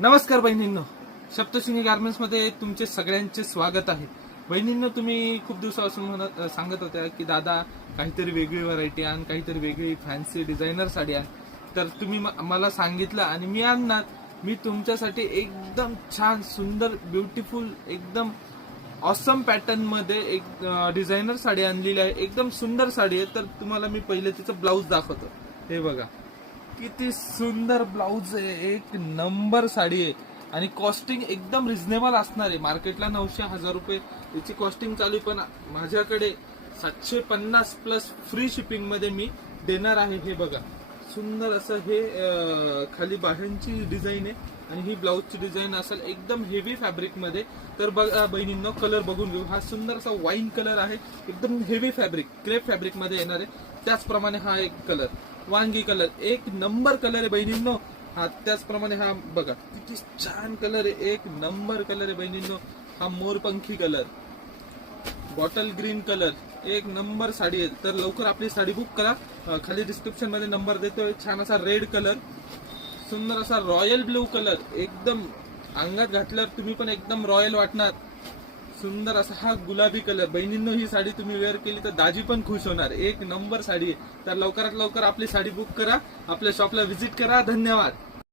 नमस्कार बहिणींनो, सप्तशृंगी गार्मेंट्समध्ये तुमचे सगळ्यांचे स्वागत आहे. बहिणींनो, तुम्ही खूप दिवसापासून सांगत होत्या की दादा काहीतरी वेगळी व्हरायटी आण, काहीतरी वेगळी फॅन्सी डिझायनर साडी आण. तर तुम्ही मला सांगितलं आणि मी आणणार. मी तुमच्यासाठी एकदम छान, सुंदर, ब्युटिफुल, एकदम ऑसम पॅटर्न मध्ये एक डिझायनर साडी आणलेली आहे. एकदम सुंदर साडी आहे. तर तुम्हाला मी पहिले तिचं ब्लाऊज दाखवतो. हे बघा, किती सुंदर ब्लाऊज आहे, एक नंबर साडी आहे आणि कॉस्टिंग एकदम रिझनेबल असणार आहे. मार्केटला 900-1000 रुपये याची कॉस्टिंग चालू आहे, पण माझ्याकडे 750 प्लस फ्री शिपिंग मध्ये मी देणार आहे. हे बघा, सुंदर असं हे खाली बाह्यांची डिझाईन आहे आणि ही ब्लाऊजची डिझाईन असेल एकदम हेवी फॅब्रिक मध्ये. तर बघा बहिणींनो, कलर बघून घेऊ. हा सुंदर असा वाईन कलर आहे, एकदम हेवी फॅब्रिक, क्रेप फॅब्रिक मध्ये येणार आहे. त्याचप्रमाणे हा एक कलर वांगी कलर, एक नंबर कलर आहे बहिणींनो. हा त्याचप्रमाणे हा बघा किती छान कलर आहे, एक नंबर कलर आहे बहिणींनो. हा मोरपंखी कलर, बॉटल ग्रीन कलर, एक नंबर साडी आहे. तर लवकर आपली साडी बुक करा. खाली डिस्क्रिप्शन मध्ये नंबर देतोय. छान असा रेड कलर, सुंदर असा रॉयल ब्लू कलर, एकदम अंगात घातल्यावर तुम्ही पण एकदम रॉयल वाटणार. सुंदर असा हा गुलाबी कलर. बहिणींनो, ही साडी तुम्ही वेअर केली तर दाजी पण खुश होणार. एक नंबर साडी आहे. तर लवकरात लवकर आपली साडी बुक करा, आपल्या शॉपला व्हिजिट करा. धन्यवाद.